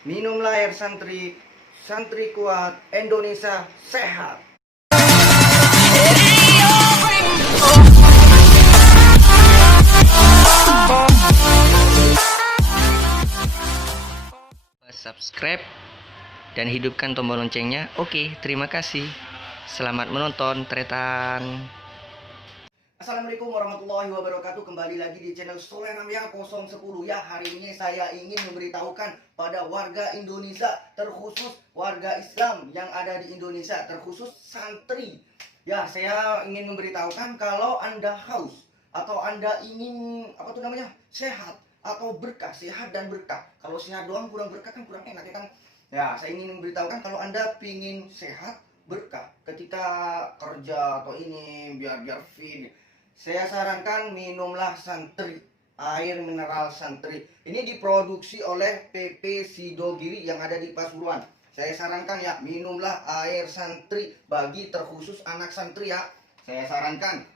Minumlah air santri, santri kuat, Indonesia sehat. Subscribe dan hidupkan tombol loncengnya. Oke, terima kasih. Selamat menonton, tretan. Assalamualaikum warahmatullahi wabarakatuh. Kembali lagi di channel Solenam yang 010 ya. Hari ini saya ingin memberitahukan pada warga Indonesia, terkhusus warga Islam yang ada di Indonesia, terkhusus santri. Ya, saya ingin memberitahukan kalau Anda haus atau Anda ingin sehat atau berkah, sehat dan berkah. Kalau sehat doang kurang berkah kan kurang enak ya kan. Ya, saya ingin memberitahukan kalau Anda pingin sehat berkah ketika kerja atau ini biar fit, saya sarankan minumlah santri, air mineral santri. Ini diproduksi oleh PP Sidogiri yang ada di Pasuruan. Saya sarankan ya, minumlah air santri bagi terkhusus anak santri ya. Saya sarankan.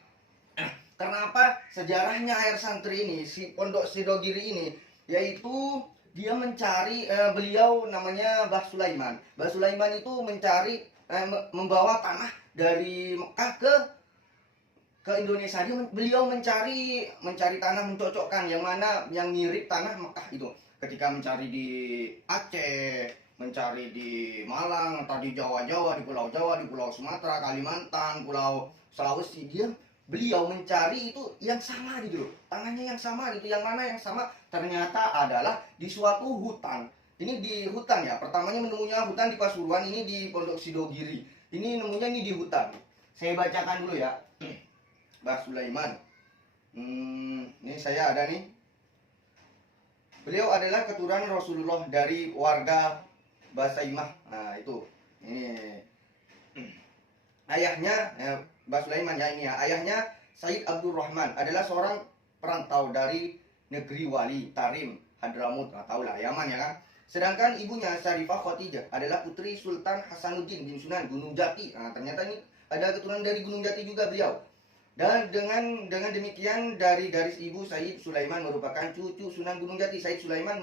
Kenapa sejarahnya air santri ini, si Pondok Sidogiri ini, yaitu dia mencari, beliau namanya Mbah Sulaiman. Mbah Sulaiman itu mencari, membawa tanah dari Mekah ke Indonesia. Beliau mencari tanah, mencocokkan yang mana yang mirip tanah Mekah itu. Ketika mencari di Aceh, mencari di Malang, atau di Jawa, di Pulau Jawa, di Pulau Sumatera, Kalimantan, Pulau Sulawesi, beliau mencari itu yang sama gitu loh. Tanahnya yang sama gitu. Yang mana yang sama? Ternyata adalah di suatu hutan. Ini di hutan ya. Pertamanya menemunya hutan di Pasuruan, ini di Pondok Sidogiri. Ini nemunya ini di hutan. Saya bacakan dulu ya. Mbah Sulaiman. Ini saya ada nih. Beliau adalah keturunan Rasulullah dari warga Basaimah. Nah, itu. Ini ayahnya Mbah Sulaiman ya, ini ya. Ayahnya Said Abdurrahman adalah seorang perantau dari negeri Wali Tarim, Hadramut. Nah, tahu lah Yaman ya kan. Sedangkan ibunya Syarifah Khadijah adalah putri Sultan Hasanuddin bin Sunan Gunung Jati. Nah, ternyata ini ada keturunan dari Gunung Jati juga beliau. Dan dengan demikian dari garis ibu, Said Sulaiman merupakan cucu Sunan Gunung Jati. Said Sulaiman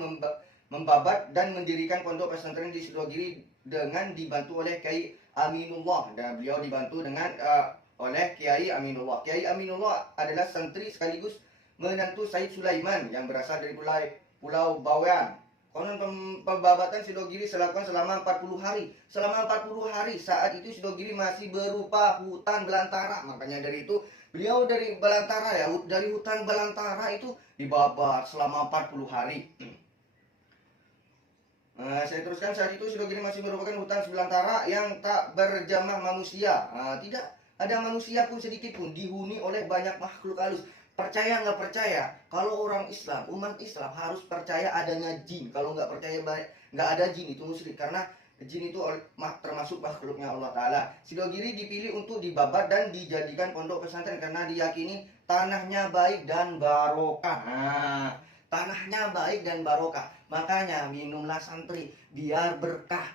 membabat dan mendirikan pondok pesantren di Sidogiri dengan dibantu oleh Kiai Aminullah. Dan beliau dibantu dengan oleh Kiai Aminullah. Kiai Aminullah adalah santri sekaligus menantu Said Sulaiman yang berasal dari Pulau Bawean. Konon pembabatan Sidogiri dilakukan selama 40 hari. Selama 40 hari saat itu Sidogiri masih berupa hutan belantara. Makanya dari itu beliau dari belantara ya, dari hutan belantara itu dibabat selama 40 hari. Saya teruskan, saat itu Sidogiri masih merupakan hutan belantara yang tak berjamah manusia. Tidak ada manusia pun sedikit pun, dihuni oleh banyak makhluk halus. Percaya nggak percaya, kalau orang Islam, umat Islam harus percaya adanya jin. Kalau nggak percaya nggak ada jin, itu musyrik. Karena jin itu termasuk makhluknya Allah Ta'ala. Sidogiri dipilih untuk dibabat dan dijadikan pondok pesantren karena diyakini tanahnya baik dan barokah. Tanahnya baik dan barokah. Makanya minumlah santri biar berkah,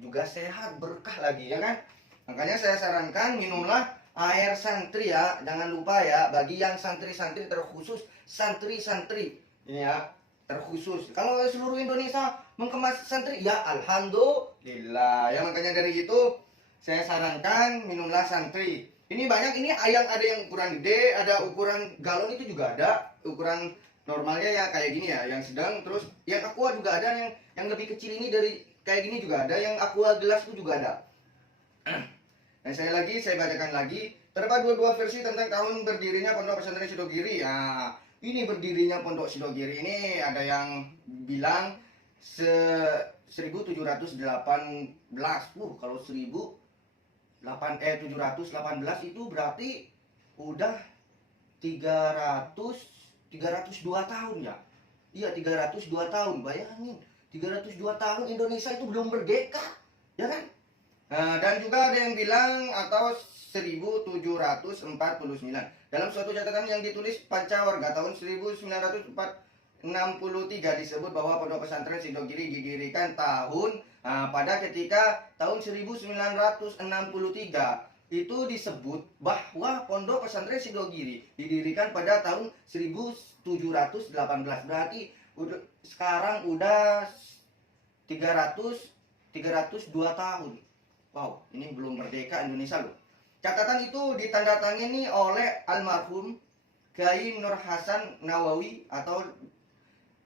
juga sehat, berkah lagi ya kan. Makanya saya sarankan minumlah air santri ya. Jangan lupa ya, bagi yang santri-santri terkhusus, santri-santri ini ya, terkhusus. Kalau seluruh Indonesia mengemas santri ya alhamdulillah ya. Makanya dari itu saya sarankan minumlah santri. Ini banyak, ini ayam, ada yang ukuran gede, ada ukuran galon, itu juga ada. Ukuran normalnya ya kayak gini ya, yang sedang, terus yang aqua juga ada, yang lebih kecil ini dari kayak gini juga ada, yang aqua gelas itu juga ada. Dan saya bacakan lagi. Terdapat dua versi tentang tahun berdirinya Pondok Pesantren Sidogiri. Ini berdirinya Pondok Sidogiri ini ada yang bilang 1718. Kalau 718 itu berarti udah 302 tahun ya. Iya, 302 tahun. Bayangin, 302 tahun Indonesia itu belum merdeka, ya kan? Dan juga ada yang bilang atau 1749. Dalam suatu catatan yang ditulis Pancawarga tahun 1963 disebut bahwa Pondok Pesantren Sidogiri didirikan pada ketika tahun 1963. Itu disebut bahwa Pondok Pesantren Sidogiri didirikan pada tahun 1718. Berarti sekarang udah 302 tahun. Wow, ini belum merdeka Indonesia loh. Catatan itu ditandatangani oleh almarhum Kiai Nur Hasan Nawawi atau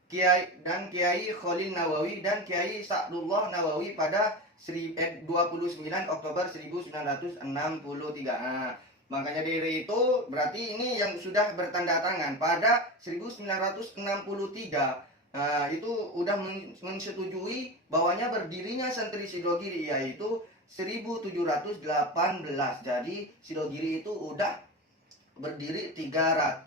Kiai Khalil Nawawi dan Kiai Sa'dullah Nawawi pada 29 Oktober 1963. Nah, makanya dari itu berarti ini yang sudah bertanda tangan pada 1963. Nah, itu udah mensetujui bahwanya berdirinya Santri Sidogiri yaitu 1718. Jadi Sidogiri itu udah berdiri 302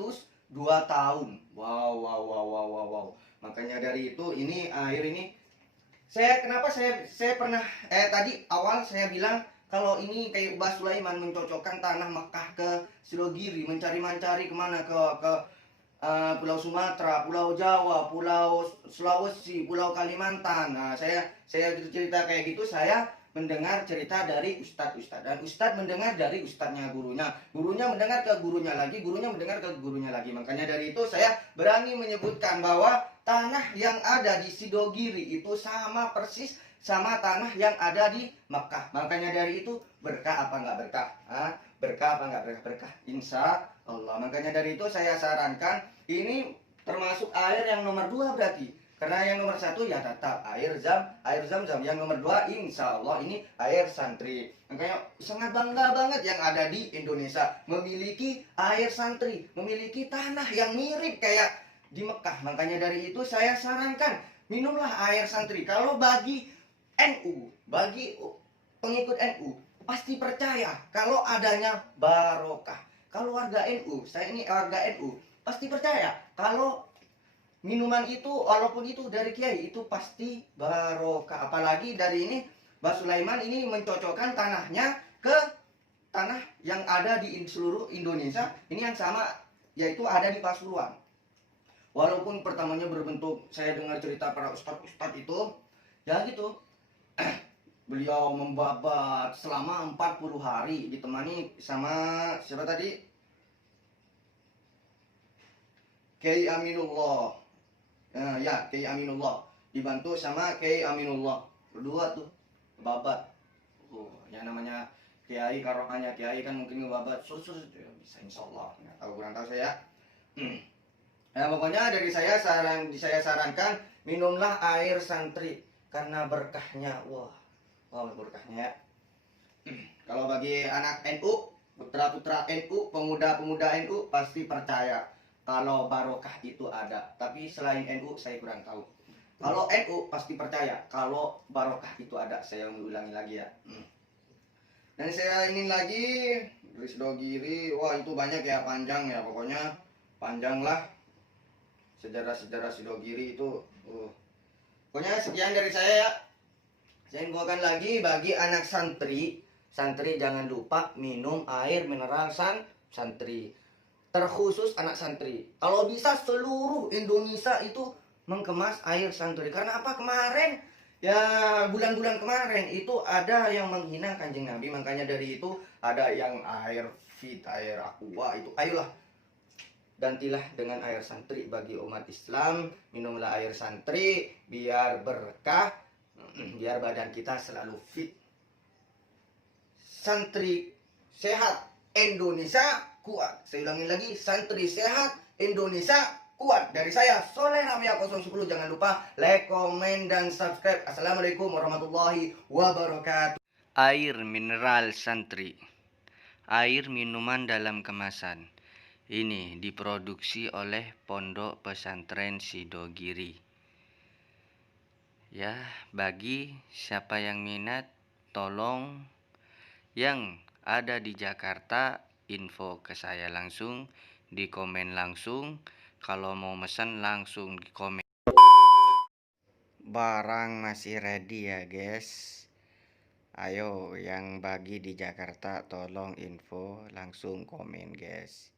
tahun. Wow. Makanya dari itu ini air ini kenapa saya pernah tadi awal saya bilang kalau ini kayak Mbah Sulaiman mencocokkan tanah Mekah ke Sidogiri, mencari kemana ke Pulau Sumatera, Pulau Jawa, Pulau Sulawesi, Pulau Kalimantan. Nah, saya cerita kayak gitu, saya mendengar cerita dari ustadz dan ustadz mendengar dari ustadznya gurunya mendengar ke gurunya lagi, gurunya mendengar ke gurunya lagi. Makanya dari itu saya berani menyebutkan bahwa tanah yang ada di Sidogiri itu sama persis sama tanah yang ada di Mekah. Makanya dari itu berkah apa enggak berkah? Berkah apa enggak berkah? Insya Allah. Makanya dari itu saya sarankan ini termasuk air yang nomor 2 berarti. Karena yang nomor 1 ya tetap air zam-zam. Yang nomor 2 insya Allah ini air santri. Makanya sangat bangga banget yang ada di Indonesia memiliki air santri, memiliki tanah yang mirip kayak di Mekah. Makanya dari itu saya sarankan minumlah air santri. Kalau bagi NU, bagi pengikut NU pasti percaya kalau adanya barokah. Kalau warga NU, saya ini warga NU, pasti percaya kalau minuman itu walaupun itu dari kiai itu pasti barokah. Apalagi dari ini Mbah Sulaiman ini mencocokkan tanahnya ke tanah yang ada di seluruh Indonesia. Ini yang sama yaitu ada di Pasuruan. Walaupun pertamanya berbentuk saya dengar cerita para ustadz itu ya gitu. Beliau membabat selama 40 hari ditemani sama siapa tadi? Kiai Aminullah. Ya, Kiai Aminullah dibantu sama Kiai Aminullah berdua tuh babat. Yang namanya Kiai karokannya Kiai kan mungkin ngebabat sus ya, bisa insyaallah. Nggak tahu kurang tahu saya. Nah, pokoknya dari saya sarankan minumlah air santri karena berkahnya. Wow berkahnya. Kalau bagi anak NU, putra-putra NU, pemuda-pemuda NU pasti percaya kalau barokah itu ada. Tapi selain NU saya kurang tahu. Kalau NU pasti percaya kalau barokah itu ada. Saya ulangi lagi ya. Dan saya ingin lagi dari Sidogiri. Wah itu banyak ya, panjang ya. Pokoknya panjang lah sejarah-sejarah Sidogiri itu. Pokoknya sekian dari saya ya. Saya infokan lagi bagi anak santri. Santri jangan lupa minum air mineral santri. Terkhusus anak santri. Kalau bisa seluruh Indonesia itu mengemas air santri. Karena apa kemarin? Ya bulan-bulan kemarin itu ada yang menghina Kanjeng Nabi. Makanya dari itu ada yang air fit, air aqua itu. Ayolah gantilah dengan air santri bagi umat Islam. Minumlah air santri biar berkah, biar badan kita selalu fit. Santri sehat, Indonesia kuat. Saya ulangi lagi, santri sehat, Indonesia kuat. Dari saya Soleh Ramya 010. Jangan lupa like, komen, dan subscribe. Assalamualaikum warahmatullahi wabarakatuh. Air mineral santri, air minuman dalam kemasan. Ini diproduksi oleh Pondok Pesantren Sidogiri. Ya, bagi siapa yang minat, tolong yang ada di Jakarta info ke saya langsung, di komen langsung. Kalau mau pesan langsung di komen. Barang masih ready ya guys. Ayo yang bagi di Jakarta tolong info langsung komen guys.